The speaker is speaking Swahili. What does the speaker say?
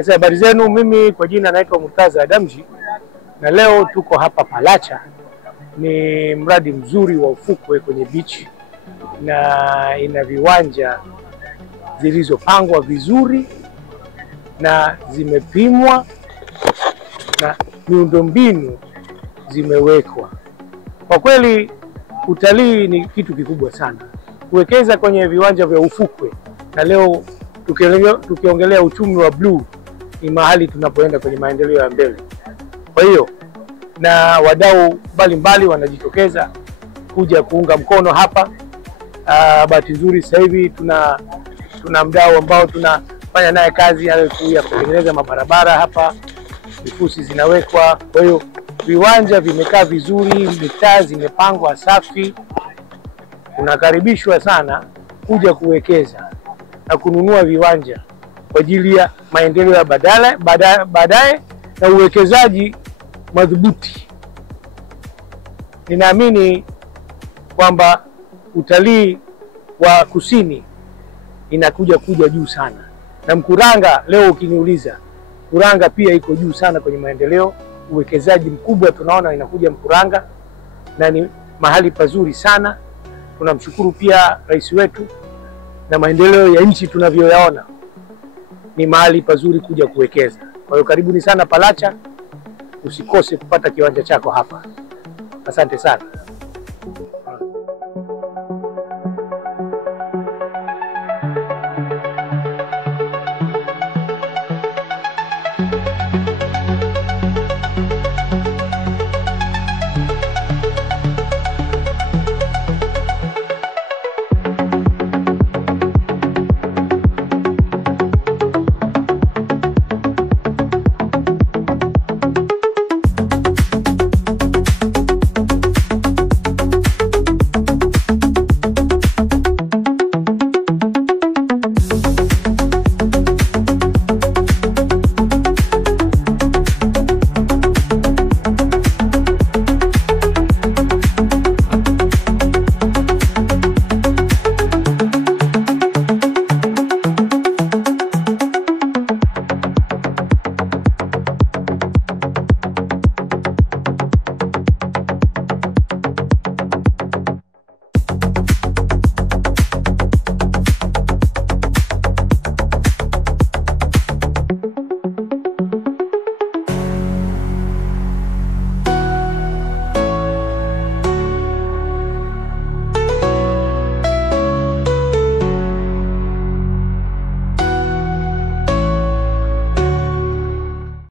Sasa habari zenu, mimi kwa jina naitwa Murtaza Adamji na leo tuko hapa Palacha. Ni mradi mzuri wa ufukwe kwenye beach na ina viwanja zilizopangwa vizuri na zimepimwa na miundombinu zimewekwa. Kwa kweli utalii ni kitu kikubwa sana. Kuwekeza kwenye viwanja vya ufukwe, na leo tukiongelea uchumi wa blue, ni mahali tunapoenda kwenye maendeleo ya mbele. Kwa hiyo na wadau mbalimbali wanajitokeza kuja kuunga mkono hapa. Bahati nzuri sasa hivi tuna mdau ambao tunafanya naye kazi ya kutengeneza mabarabara hapa, vifusi zinawekwa. Kwa hiyo viwanja vimekaa vizuri, mitaa zimepangwa safi. Unakaribishwa sana kuja kuwekeza na kununua viwanja kwa ajili ya maendeleo ya baadaye na uwekezaji madhubuti. Ninaamini kwamba utalii wa kusini inakuja juu sana, na Mkuranga leo ukiniuliza, Mkuranga pia iko juu sana kwenye maendeleo. Uwekezaji mkubwa tunaona inakuja Mkuranga na ni mahali pazuri sana. Tunamshukuru pia rais wetu, na maendeleo ya nchi tunavyoyaona ni mahali pazuri kuja kuwekeza. Kwa hiyo karibuni sana Palacha, usikose kupata kiwanja chako hapa. Asante sana.